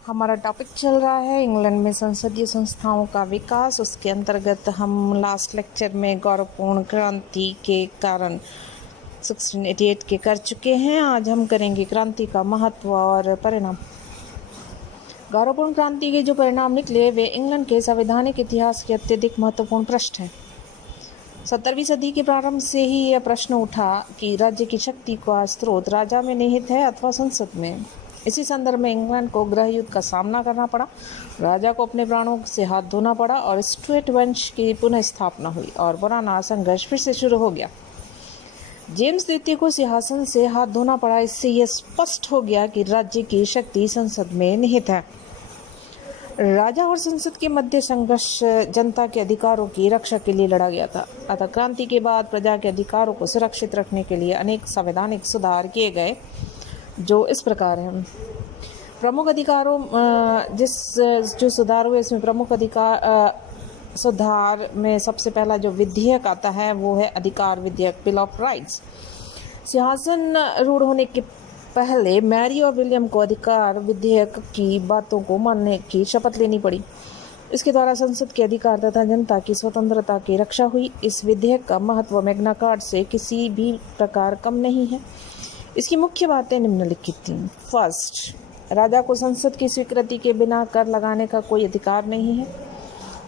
हमारा टॉपिक चल रहा है इंग्लैंड में संसदीय संस्थाओं का विकास। उसके अंतर्गत हम लास्ट लेक्चर में गौरवपूर्ण क्रांति के कारण 1688 के कर चुके हैं। आज हम करेंगे क्रांति का महत्व और परिणाम। गौरवपूर्ण क्रांति के जो परिणाम निकले वे इंग्लैंड के संवैधानिक इतिहास के अत्यधिक महत्वपूर्ण प्रश्न हैं। 17वीं सदी के प्रारंभ से ही यह प्रश्न उठा कि राज्य की शक्ति का स्रोत राजा में निहित है अथवा संसद में। इसी संदर्भ में इंग्लैंड को गृह युद्ध का सामना करना पड़ा, राजा को अपने प्राणों से हाथ धोना पड़ा और स्टुअर्ट वंश की पुनः स्थापना हुई और पुराना संघर्ष फिर से शुरू हो गया। जेम्स द्वितीय को सिंहासन से हाथ धोना पड़ा। इससे यह स्पष्ट हो गया कि राज्य की शक्ति संसद में निहित है। राजा और संसद के मध्य संघर्ष जनता के अधिकारों की रक्षा के लिए लड़ा गया था। अतः क्रांति के बाद प्रजा के अधिकारों को सुरक्षित रखने के लिए अनेक संवैधानिक सुधार किए गए, जो इस प्रकार हैं। प्रमुख अधिकारों जो सुधार हुए इसमें प्रमुख अधिकार सुधार में सबसे पहला जो विधेयक आता है वो है अधिकार विधेयक, बिल ऑफ राइट्स। सिंहासन रूढ़ होने के पहले मैरी और विलियम को अधिकार विधेयक की बातों को मानने की शपथ लेनी पड़ी। इसके द्वारा संसद के अधिकार तथा जनता की स्वतंत्रता की रक्षा हुई। इस विधेयक का महत्व मैग्ना कार्टा से किसी भी प्रकार कम नहीं है। इसकी मुख्य बातें निम्नलिखित थीं। फर्स्ट, राजा को संसद की स्वीकृति के बिना कर लगाने का कोई अधिकार नहीं है।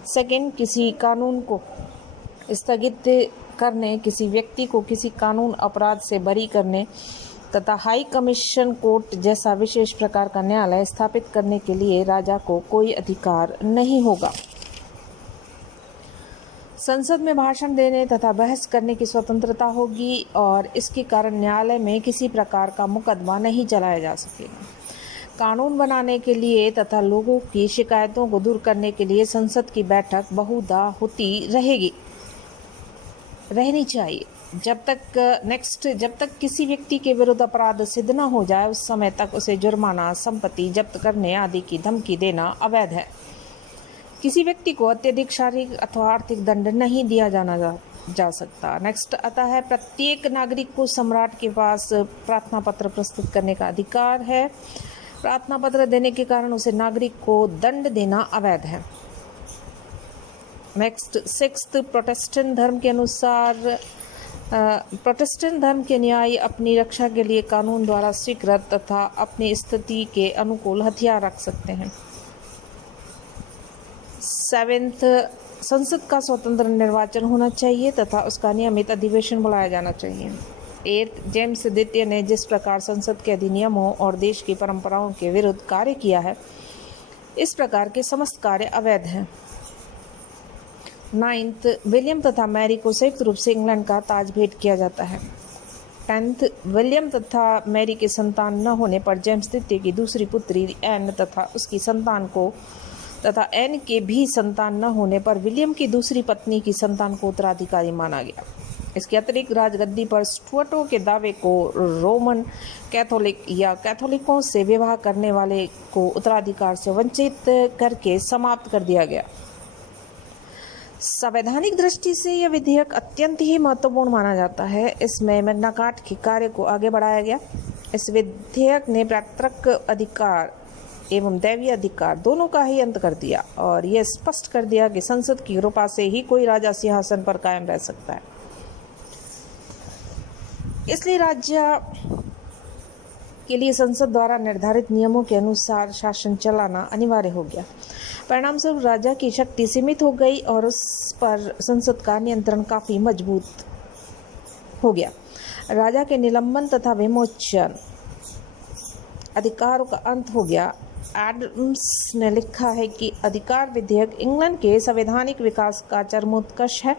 सेकंड, किसी कानून को स्थगित करने, किसी व्यक्ति को किसी कानून अपराध से बरी करने तथा हाई कमीशन कोर्ट जैसा विशेष प्रकार का न्यायालय स्थापित करने के लिए राजा को कोई अधिकार नहीं होगा। संसद में भाषण देने तथा बहस करने की स्वतंत्रता होगी और इसके कारण न्यायालय में किसी प्रकार का मुकदमा नहीं चलाया जा सकेगा। कानून बनाने के लिए तथा लोगों की शिकायतों को दूर करने के लिए संसद की बैठक बहुधा होती रहनी चाहिए। जब तक किसी व्यक्ति के विरुद्ध अपराध सिद्ध न हो जाए उस समय तक उसे जुर्माना, संपत्ति जब्त करने आदि की धमकी देना अवैध है। किसी व्यक्ति को अत्यधिक शारीरिक अथवा आर्थिक दंड नहीं दिया जा सकता। नेक्स्ट आता है, प्रत्येक नागरिक को सम्राट के पास प्रार्थना पत्र प्रस्तुत करने का अधिकार है। प्रार्थना पत्र देने के कारण उसे नागरिक को दंड देना अवैध है। नेक्स्ट, सिक्स्थ, प्रोटेस्टेंट धर्म के न्यायी अपनी रक्षा के लिए कानून द्वारा स्वीकृत तथा अपनी स्थिति के अनुकूल हथियार रख सकते हैं। सेवेंथ, संसद का स्वतंत्र निर्वाचन होना चाहिए तथा उसका नियमित अधिवेशन बुलाया जाना चाहिए। एट्थ, जेम्स द्वितीय ने जिस प्रकार संसद के अधिनियमों और देश की परंपराओं के विरुद्ध कार्य किया है, इस प्रकार के समस्त कार्य अवैध हैं। नाइन्थ, विलियम तथा मैरी को संयुक्त रूप से इंग्लैंड का ताज भेंट किया जाता है। 10th, विलियम तथा मैरी के संतान न होने पर जेम्स द्वितीय की दूसरी पुत्री एन तथा उसकी संतान को तथा एन के भी संतान न होने पर विलियम की दूसरी पत्नी की संतान को उत्तराधिकारी माना गया। इसके अतिरिक्त राजगद्दी पर स्टुअर्टों के दावे को रोमन कैथोलिक या कैथोलिकों से विवाह करने वाले को उत्तराधिकार से वंचित करके समाप्त कर दिया गया। संवैधानिक दृष्टि से यह विधेयक अत्यंत ही महत्वपूर्ण माना जाता है। इसमें मैग्ना कार्टा के कार्य को आगे बढ़ाया गया। इस विधेयक ने पैतृक अधिकार एवं दैवीय अधिकार दोनों का ही अंत कर दिया और यह स्पष्ट कर दिया कि संसद की कृपा से ही कोई राजा सिंहासन पर कायम रह सकता है। इसलिए राज्य के लिए संसद द्वारा निर्धारित नियमों के अनुसार शासन चलाना अनिवार्य हो गया। परिणाम स्वरूप राजा की शक्ति सीमित हो गई और उस पर संसद का नियंत्रण काफी मजबूत हो गया। राजा के निलंबन तथा विमोचन अधिकारों का अंत हो गया। एडम्स ने लिखा है कि अधिकार विधेयक इंग्लैंड के संवैधानिक विकास का चरमोत्कर्ष है,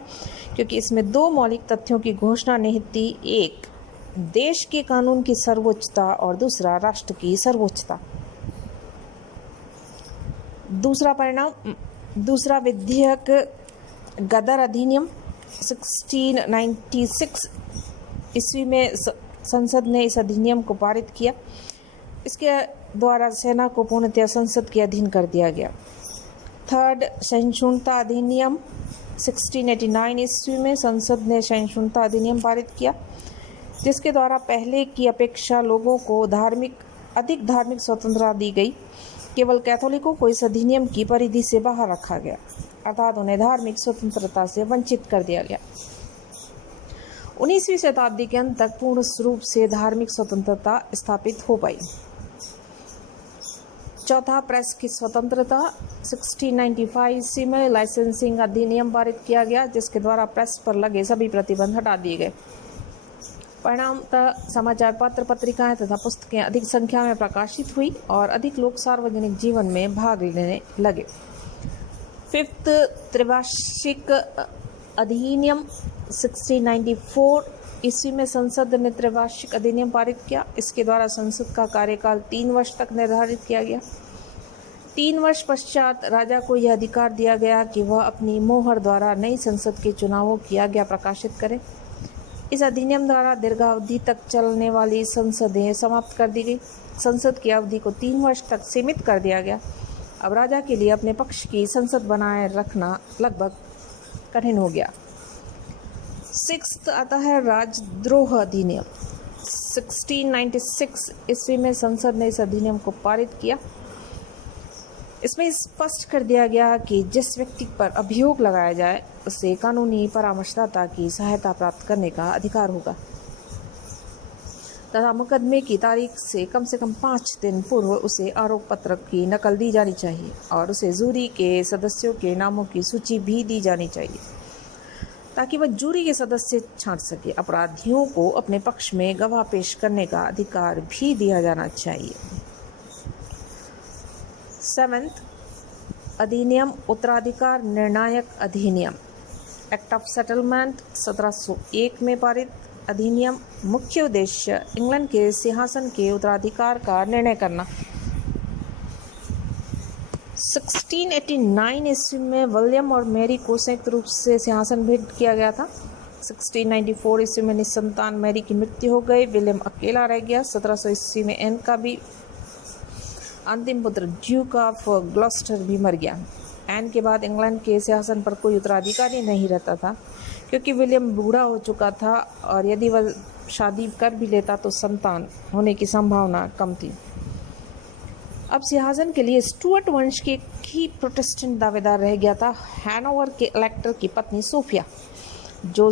क्योंकि इसमें दो मौलिक तथ्यों की घोषणा निहित थी। एक, देश के कानून की सर्वोच्चता और दूसरा, राष्ट्र की सर्वोच्चता। दूसरा विधेयक गदर अधिनियम 1696 ईस्वी में संसद ने इस अधिनियम को पारित किया। इसके द्वारा सेना को पूर्णतः संसद के अधीन कर दिया गया। थर्ड, सहिष्णुता अधिनियम 1689 ईस्वी में संसद ने सहिष्णुता अधिनियम पारित किया, जिसके द्वारा पहले की अपेक्षा लोगों को अधिक धार्मिक स्वतंत्रता दी गई। केवल कैथोलिकों को इस अधिनियम की परिधि से बाहर रखा गया, अर्थात उन्हें धार्मिक स्वतंत्रता से वंचित कर दिया गया। 19वीं शताब्दी के अंत तक पूर्ण रूप से धार्मिक स्वतंत्रता स्थापित हो पाई। चौथा, प्रेस की स्वतंत्रता। 1695 ईस्वी में लाइसेंसिंग अधिनियम पारित किया गया, जिसके द्वारा प्रेस पर लगे सभी प्रतिबंध हटा दिए गए। परिणामतः समाचार पत्र, पत्रिकाएं तथा पुस्तकें अधिक संख्या में प्रकाशित हुई और अधिक लोग सार्वजनिक जीवन में भाग लेने लगे। फिफ्थ, त्रिवार्षिक अधिनियम। 1694 ईस्वी में संसद ने त्रिवार्षिक अधिनियम पारित किया। इसके द्वारा संसद का कार्यकाल 3 वर्ष तक निर्धारित किया गया। 3 वर्ष पश्चात राजा को यह अधिकार दिया गया कि वह अपनी मोहर द्वारा नई संसद के चुनावों की आज्ञा प्रकाशित करे। इस अधिनियम द्वारा दीर्घावधि तक चलने वाली संसदें समाप्त कर दी गई। संसद की अवधि को 3 वर्ष तक सीमित कर दिया गया। अब राजा के लिए अपने पक्ष की संसद बनाए रखना लगभग कठिन हो गया। 6th आता है राजद्रोह अधिनियम। 1696 ईस्वी में संसद ने इस अधिनियम को पारित किया। इसमें स्पष्ट कर दिया गया कि जिस व्यक्ति पर अभियोग लगाया जाए उसे कानूनी परामर्शदाता की सहायता प्राप्त करने का अधिकार होगा तथा मुकदमे की तारीख से कम 5 दिन पूर्व उसे आरोप पत्र की नकल दी जानी चाहिए और उसे जूरी के सदस्यों के नामों की सूची भी दी जानी चाहिए ताकि वह जूरी के सदस्य छांट सके। अपराधियों को अपने पक्ष में गवाह पेश करने का अधिकार भी दिया जाना चाहिए। 7th अधिनियम, उत्तराधिकार निर्णायक अधिनियम। एक्ट ऑफ सेटलमेंट 1701 में पारित अधिनियम। मुख्य उद्देश्य इंग्लैंड के सिंहासन के उत्तराधिकार का निर्णय करना। 1689 ईस्वी में विलियम और मैरी को संयुक्त रूप से सिंहासन भेंट किया गया था। 1694 ईस्वी में निसंतान मैरी की मृत्यु हो गई। विलियम अकेला रह गया। 1700 ईस्वी में एन का भी अंतिम पुत्र ड्यूक ऑफ ग्लॉस्टर भी मर गया। एन के बाद इंग्लैंड के सिंहासन पर कोई उत्तराधिकारी नहीं रहता था क्योंकि विलियम बूढ़ा हो चुका था और यदि वह शादी कर भी लेता तो संतान होने की संभावना कम थी। अब सिंहासन के लिए स्टुअर्ट वंश के ही प्रोटेस्टेंट दावेदार रह गया था, हैनोवर के इलेक्टर की पत्नी सोफिया, जो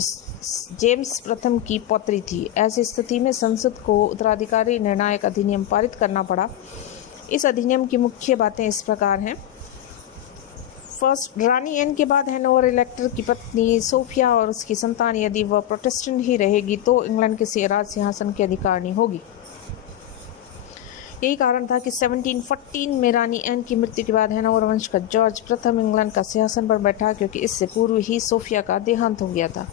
जेम्स प्रथम की पौत्री थी। ऐसी स्थिति में संसद को उत्तराधिकारी निर्णायक अधिनियम पारित करना पड़ा। इस अधिनियम की मुख्य बातें इस प्रकार हैं। फर्स्ट, रानी एन के बाद हैनोवर इलेक्टर की पत्नी सोफिया और उसकी संतान यदि वह प्रोटेस्टेंट ही रहेगी तो इंग्लैंड के राज सिंहासन की अधिकारिणी होगी। यही कारण था कि 1714 में रानी एन की मृत्यु के बाद हैनोवर वंश का जॉर्ज प्रथम इंग्लैंड का सिंहासन पर बैठा, क्योंकि इससे पूर्व ही सोफिया का देहांत हो गया था।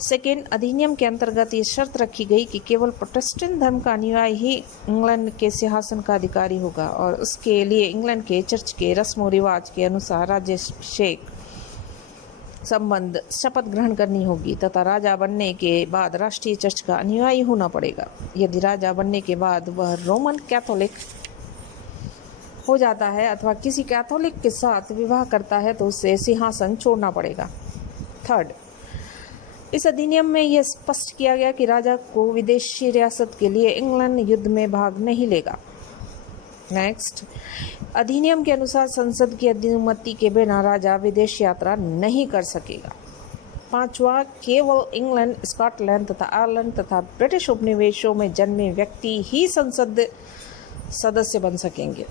सेकेंड, अधिनियम के अंतर्गत ये शर्त रखी गई कि केवल प्रोटेस्टेंट धर्म का अनुयायी ही इंग्लैंड के सिंहासन का अधिकारी होगा और उसके लिए इंग्लैंड के चर्च के रस्म रिवाज के अनुसार राज्याभिषेक संबंध शपथ ग्रहण करनी होगी तथा राजा बनने के बाद राष्ट्रीय चर्च का अनुयायी होना पड़ेगा। यदि राजा बनने के बाद वह रोमन कैथोलिक हो जाता है अथवा किसी कैथोलिक के साथ विवाह करता है तो उसे सिंहासन छोड़ना पड़ेगा। थर्ड, इस अधिनियम में यह स्पष्ट किया गया कि राजा को विदेशी रियासत के लिए इंग्लैंड युद्ध में भाग नहीं लेगा। नेक्स्ट, अधिनियम के अनुसार संसद की अनुमति के बिना राजा विदेश यात्रा नहीं कर सकेगा। पांचवा, केवल इंग्लैंड, स्कॉटलैंड तथा आयरलैंड तथा ब्रिटिश उपनिवेशों में जन्मे व्यक्ति ही संसद सदस्य बन सकेंगे।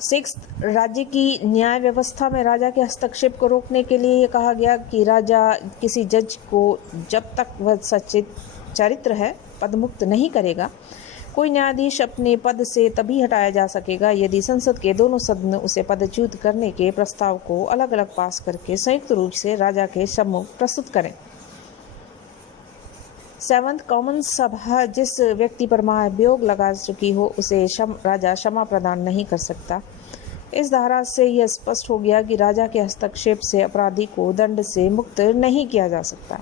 सिक्स्थ, राज्य की न्याय व्यवस्था में राजा के हस्तक्षेप को रोकने के लिए यह कहा गया कि राजा किसी जज को जब तक वह सचेत चरित्र है पदमुक्त नहीं करेगा। कोई न्यायाधीश अपने पद से तभी हटाया जा सकेगा यदि संसद के दोनों सदन उसे पदच्युत करने के प्रस्ताव को अलग अलग पास करके संयुक्त रूप से राजा के सम्मुख प्रस्तुत करें। सेवंथ, कॉमन सभा जिस व्यक्ति पर महाभियोग लगा चुकी हो उसे राजा क्षमा प्रदान नहीं कर सकता। इस धारा से यह स्पष्ट हो गया कि राजा के हस्तक्षेप से अपराधी को दंड से मुक्त नहीं किया जा सकता।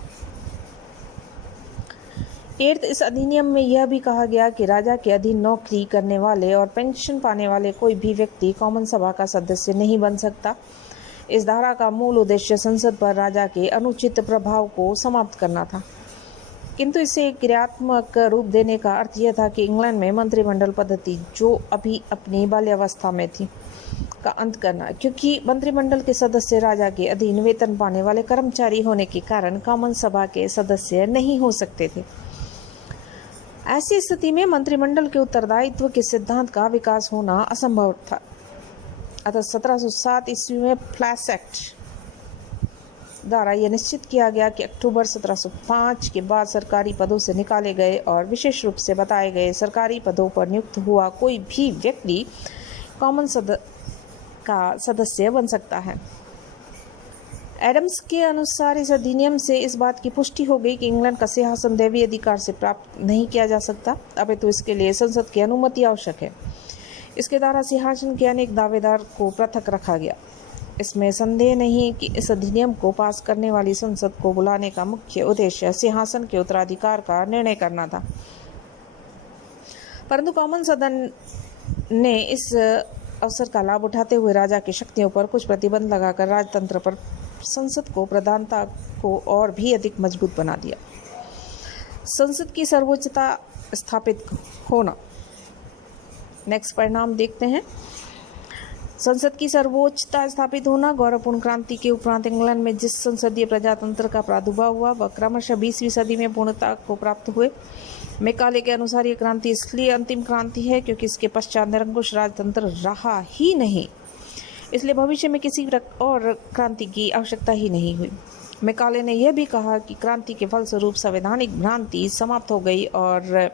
एट्थ, इस अधिनियम में यह भी कहा गया कि राजा के अधीन नौकरी करने वाले और पेंशन पाने वाले कोई भी व्यक्ति कॉमन सभा का सदस्य नहीं बन सकता। इस धारा का मूल उद्देश्य संसद पर राजा के अनुचित प्रभाव को समाप्त करना था। किंतु इसे एक क्रियात्मक रूप देने का अर्थ यह था कि इंग्लैंड में मंत्रिमंडल पद्धति, जो अभी अपनी बाल्यावस्था में थी, का अंत करना, क्योंकि मंत्रिमंडल के सदस्य राजा के अधीन वेतन पाने वाले कर्मचारी होने के कारण कॉमन सभा के सदस्य नहीं हो सकते थे। ऐसी स्थिति में मंत्रिमंडल के उत्तरदायित्व के सिद्धांत का विकास होना असंभव था। अतः 1707 ईस्वी में फ्लैश एक्ट द्वारा यह निश्चित किया गया कि अक्टूबर 1705 के बाद सरकारी पदों से निकाले गए और विशेष रूप से बताए गए सरकारी पदों पर नियुक्त हुआ कोई भी व्यक्ति कॉमन का सदस्य बन सकता है। एडम्स के अनुसार इस अधिनियम से इस बात की पुष्टि हो गई कि इंग्लैंड का सिंहासन दैवीय अधिकार से प्राप्त नहीं किया जा सकता, अपितु इसके लिए संसद की अनुमति आवश्यक है। इसके द्वारा सिंहासन के अनेक दावेदार को पृथक रखा गया। इसमें संदेह नहीं कि इस अधिनियम को पास करने वाली संसद को बुलाने का मुख्य उद्देश्य सिंहासन के उत्तराधिकार का निर्णय करना था, परंतु कॉमन सदन ने इस अवसर का लाभ उठाते हुए राजा की शक्तियों पर कुछ प्रतिबंध लगाकर राजतंत्र पर संसद को प्रधानता को और भी अधिक मजबूत बना दिया। संसद की सर्वोच्चता स्थापित होना। नेक्स्ट परिणाम देखते हैं। संसद की सर्वोच्चता स्थापित होना। गौरवपूर्ण क्रांति के उपरांत इंग्लैंड में जिस संसदीय प्रजातंत्र का प्रादुर्भाव हुआ वह क्रमशः 20वीं सदी में पूर्णता को प्राप्त हुए। मैकाले के अनुसार ये क्रांति इसलिए अंतिम क्रांति है क्योंकि इसके पश्चात निरंकुश राजतंत्र रहा ही नहीं, इसलिए भविष्य में किसी और क्रांति की आवश्यकता ही नहीं हुई। मैकाले ने यह भी कहा कि क्रांति के फलस्वरूप संवैधानिक भ्रांति समाप्त हो गई और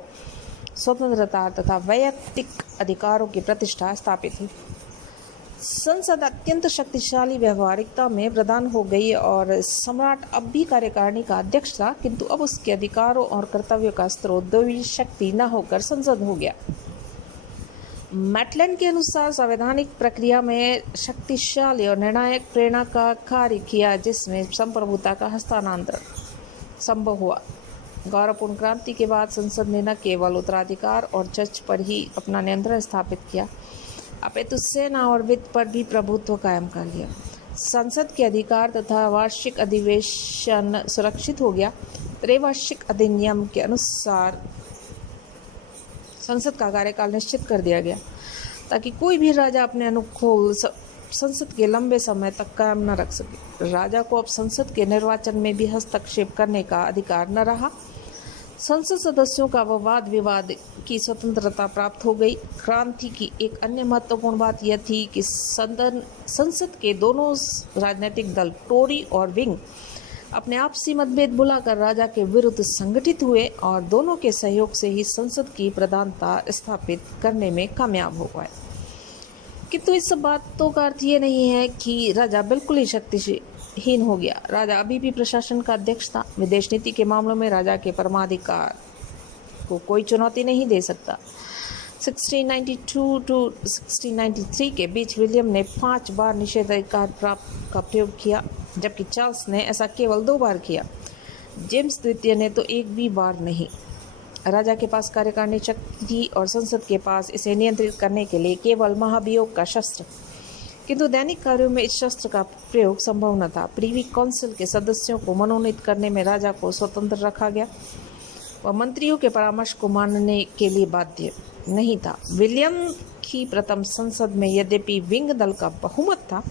स्वतंत्रता तथा वैयक्तिक अधिकारों की प्रतिष्ठा स्थापित हुई। संसद अत्यंत शक्तिशाली व्यवहारिकता में प्रदान हो गई और सम्राट अब भी कार्यकारिणी का अध्यक्ष था, किंतु अब उसके अधिकारों और कर्तव्यों का स्रोत दैवीय शक्ति न होकर संसद हो गया। मैटलैंड के अनुसार संवैधानिक प्रक्रिया में शक्तिशाली और निर्णायक प्रेरणा का कार्य किया जिसमें संप्रभुता का हस्तांतरण संभव हुआ। गौरवपूर्ण क्रांति के बाद संसद ने न केवल उत्तराधिकार और चर्च पर ही अपना नियंत्रण स्थापित किया, अपितु सेना और वित्त पर भी प्रभुत्व कायम कर लिया। संसद के अधिकार तथा वार्षिक अधिवेशन सुरक्षित हो गया। त्रैवार्षिक अधिनियम के अनुसार संसद का कार्यकाल निश्चित कर दिया गया ताकि कोई भी राजा अपने अनुकूल संसद के लंबे समय तक कायम न रख सके। राजा को अब संसद के निर्वाचन में भी हस्तक्षेप करने का अधिकार न रहा। संसद सदस्यों का वाद विवाद की स्वतंत्रता प्राप्त हो गई। क्रांति की एक अन्य महत्वपूर्ण बात यह थी कि संसद के दोनों राजनीतिक दल टोरी और विंग अपने आपसी मतभेद बुलाकर राजा के विरुद्ध संगठित हुए और दोनों के सहयोग से ही संसद की प्रधानता स्थापित करने में कामयाब हो गए। किंतु इस सब बातों का अर्थ ये नहीं है कि राजा बिल्कुल ही शक्तिहीन हो गया। राजा अभी भी प्रशासन का अध्यक्ष था। विदेश नीति के मामलों में राजा के परमाधिकार को कोई चुनौती नहीं दे सकता। 1692 to 1693 के बीच विलियम ने 5 बार निषेधाधिकार प्राप्त का प्रयोग किया, जबकि चार्ल्स ने ऐसा केवल 2 बार किया। जेम्स द्वितीय ने तो एक भी बार नहीं। राजा के पास कार्यकारिणी शक्ति थी और संसद के पास इसे नियंत्रित करने के लिए केवल महाभियोग का शस्त्र, किंतु दैनिक कार्यों में इस शस्त्र का प्रयोग संभव न था। प्रीवी काउंसिल के सदस्यों को मनोनीत करने में राजा को स्वतंत्र रखा गया। वह मंत्रियों के परामर्श को मानने के लिए बाध्य नहीं था। विलियम की प्रथम संसद में यद्यपि विंग दल का बहुमत था,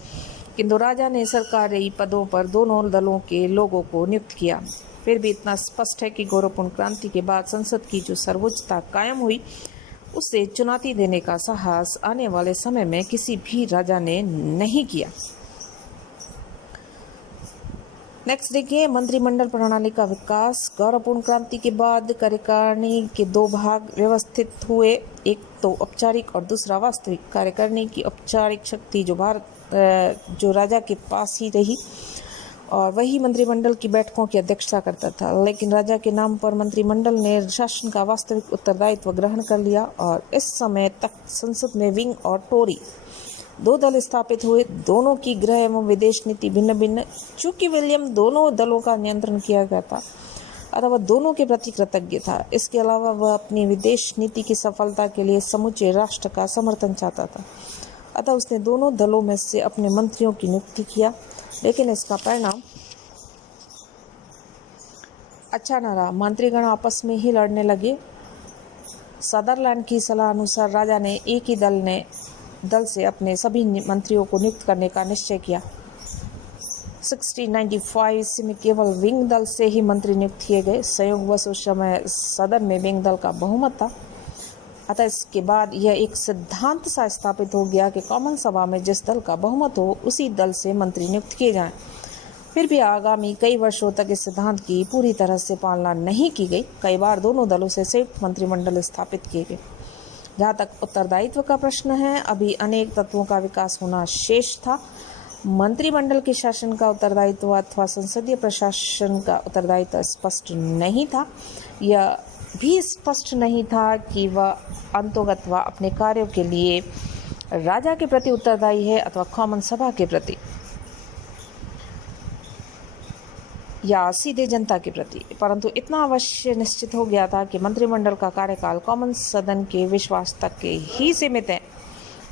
किंतु राजा ने सरकारी पदों पर दोनों दलों के लोगों को नियुक्त किया। फिर भी इतना स्पष्ट है कि गौरवपूर्ण क्रांति के बाद संसद की जो सर्वोच्चता कायम हुई उसे चुनौती देने का साहस आने वाले समय में किसी भी राजा ने नहीं किया। नेक्स्ट देखिए, मंत्रिमंडल प्रणाली का विकास। गौरवपूर्ण क्रांति के बाद कार्यकारिणी के 2 भाग व्यवस्थित हुए, एक तो औपचारिक और दूसरा वास्तविक। कार्यकारिणी की औपचारिक शक्ति जो राजा के पास ही रही और वही मंत्रिमंडल की बैठकों की अध्यक्षता करता था, लेकिन राजा के नाम पर मंत्रिमंडल ने शासन का वास्तविक उत्तरदायित्व ग्रहण कर लिया और इस समय तक संसद में विंग और टोरी 2 दल स्थापित हुए। दोनों की गृह एवं विदेश नीति भिन्न भिन्न। चूंकि विलियम दोनों दलों का नियंत्रण किया गया था अतः वह दोनों के प्रति कृतज्ञ था। इसके अलावा वह अपनी विदेश नीति की सफलता के लिए समूचे राष्ट्र का समर्थन चाहता था, अतः उसने दोनों दलों में से अपने मंत्रियों की नियुक्ति किया, लेकिन इसका परिणाम अच्छा न रहा, मंत्रीगण आपस में ही लड़ने लगे। सदरलैंड की सलाह अनुसार राजा ने एक ही दल से अपने सभी मंत्रियों को नियुक्त करने का निश्चय किया। 1695 में केवल विंग दल से ही मंत्री नियुक्त किए गए। संयोगवश उस समय सदन में विंग दल का बहुमत था। अतः इसके बाद यह एक सिद्धांत सा स्थापित हो गया कि कॉमन सभा में जिस दल का बहुमत हो उसी दल से मंत्री नियुक्त किए जाएं। फिर भी आगामी कई वर्षों तक इस सिद्धांत की पूरी तरह से पालना नहीं की गई। कई बार दोनों दलों से संयुक्त मंत्रिमंडल स्थापित किए गए। जहाँ तक उत्तरदायित्व का प्रश्न है, अभी अनेक तत्वों का विकास होना शेष था। मंत्रिमंडल के शासन का उत्तरदायित्व अथवा संसदीय प्रशासन का उत्तरदायित्व स्पष्ट नहीं था। यह भी स्पष्ट नहीं था कि वह अंतोगत्वा अपने कार्यों के लिए राजा के प्रति उत्तरदायी है अथवा कॉमन सभा के प्रति या सीधे जनता के प्रति। परंतु इतना अवश्य निश्चित हो गया था कि मंत्रिमंडल का कार्यकाल कॉमन सदन के विश्वास तक के ही सीमित है।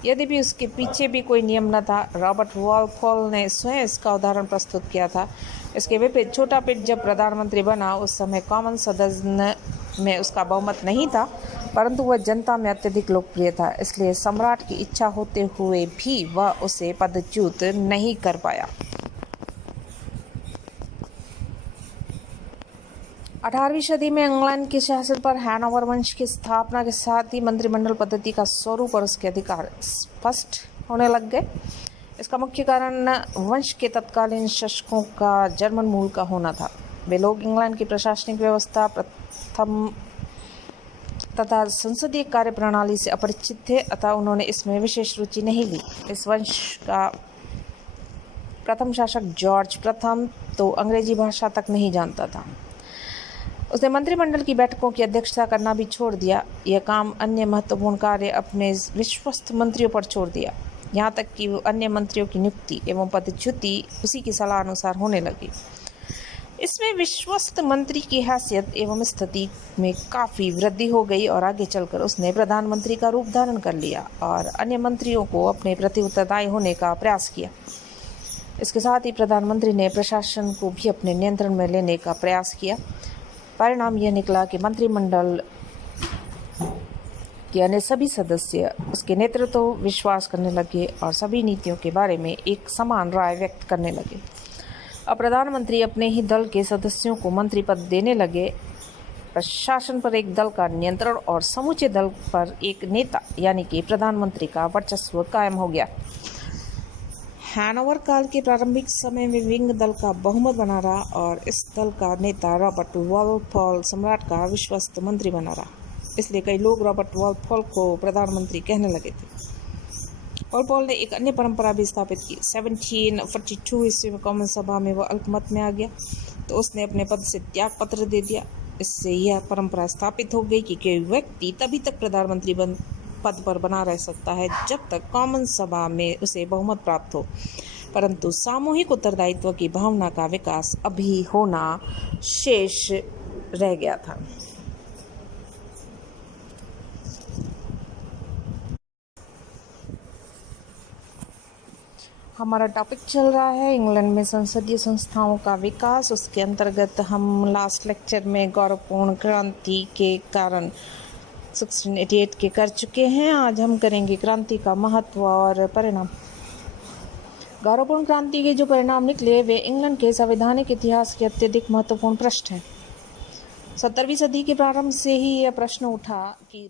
यद्यपि उसके पीछे भी कोई नियम न था। रॉबर्ट वॉलपॉल ने स्वयं इसका उदाहरण प्रस्तुत किया था। इसके विपरीत छोटा पिट जब प्रधानमंत्री बना उस समय कॉमन सदन में उसका बहुमत नहीं था, परंतु वह जनता में अत्यधिक लोकप्रिय था। इसलिए सम्राट की इच्छा होते हुए भी वह उसे पदच्युत नहीं कर पाया। 18वीं सदी में इंग्लैंड के शासन पर हैनोवर वंश की स्थापना के साथ ही मंत्रिमंडल पद्धति का स्वरूप और उसके अधिकार स्पष्ट होने लग गए। इसका मुख्य कारण वंश के तत्कालीन शासकों का जर्मन मूल का होना था। वे लोग इंग्लैंड की प्रशासनिक व्यवस्था प्रथम तथा संसदीय कार्य प्रणाली से अपरिचित थे, अतः उन्होंने इसमें विशेष रुचि नहीं ली। इस वंश का प्रथम शासक जॉर्ज प्रथम तो अंग्रेजी भाषा तक नहीं जानता था। उसने मंत्रिमंडल की बैठकों की अध्यक्षता करना भी छोड़ दिया। यह काम अन्य महत्वपूर्ण कार्य अपने विश्वस्त मंत्रियों पर छोड़ दिया। यहाँ तक कि अन्य मंत्रियों की नियुक्ति एवं पदच्युति उसी की सलाह अनुसार होने लगी। इसमें विश्वस्त मंत्री की हैसियत एवं स्थिति में काफ़ी वृद्धि हो गई और आगे चलकर उसने प्रधानमंत्री का रूप धारण कर लिया और अन्य मंत्रियों को अपने प्रति उत्तरदायी होने का प्रयास किया। इसके साथ ही प्रधानमंत्री ने प्रशासन को भी अपने नियंत्रण में लेने का प्रयास किया। परिणाम यह निकला कि मंत्रिमंडल के अन्य सभी सदस्य उसके नेतृत्व विश्वास करने लगे और सभी नीतियों के बारे में एक समान राय व्यक्त करने लगे। अब प्रधानमंत्री अपने ही दल के सदस्यों को मंत्री पद देने लगे। प्रशासन पर एक दल का नियंत्रण और समूचे दल पर एक नेता यानी कि प्रधानमंत्री का वर्चस्व कायम हो गया। हैनोवर काल के प्रारंभिक समय में विंग दल का बहुमत बना रहा और इस दल का नेता रॉबर्ट वॉलपॉल सम्राट का विश्वस्त मंत्री बना रहा। इसलिए कई लोग रॉबर्ट वॉलपॉल को प्रधानमंत्री कहने लगे थे। वॉलपॉल ने एक अन्य परंपरा भी स्थापित की। 1742 ईस्वी में कॉमन सभा में वह अल्पमत में आ गया तो उसने अपने पद से त्याग पत्र दे दिया। इससे यह परंपरा स्थापित हो गई कि कोई व्यक्ति तभी तक प्रधानमंत्री पद पर बना रह सकता है जब तक कॉमन सभा में उसे बहुमत प्राप्त हो, परंतु सामूहिक उत्तरदायित्व की भावना का विकास अभी होना शेष रह गया था। हमारा टॉपिक चल रहा है इंग्लैंड में संसदीय संस्थाओं का विकास। उसके अंतर्गत हम लास्ट लेक्चर में गौरवपूर्ण क्रांति के कारण 1688 के कर चुके हैं। आज हम करेंगे क्रांति का महत्व और परिणाम। गौरवपूर्ण क्रांति के जो परिणाम निकले वे इंग्लैंड के संवैधानिक इतिहास के अत्यधिक महत्वपूर्ण प्रश्न हैं। 17वीं सदी के प्रारंभ से ही यह प्रश्न उठा कि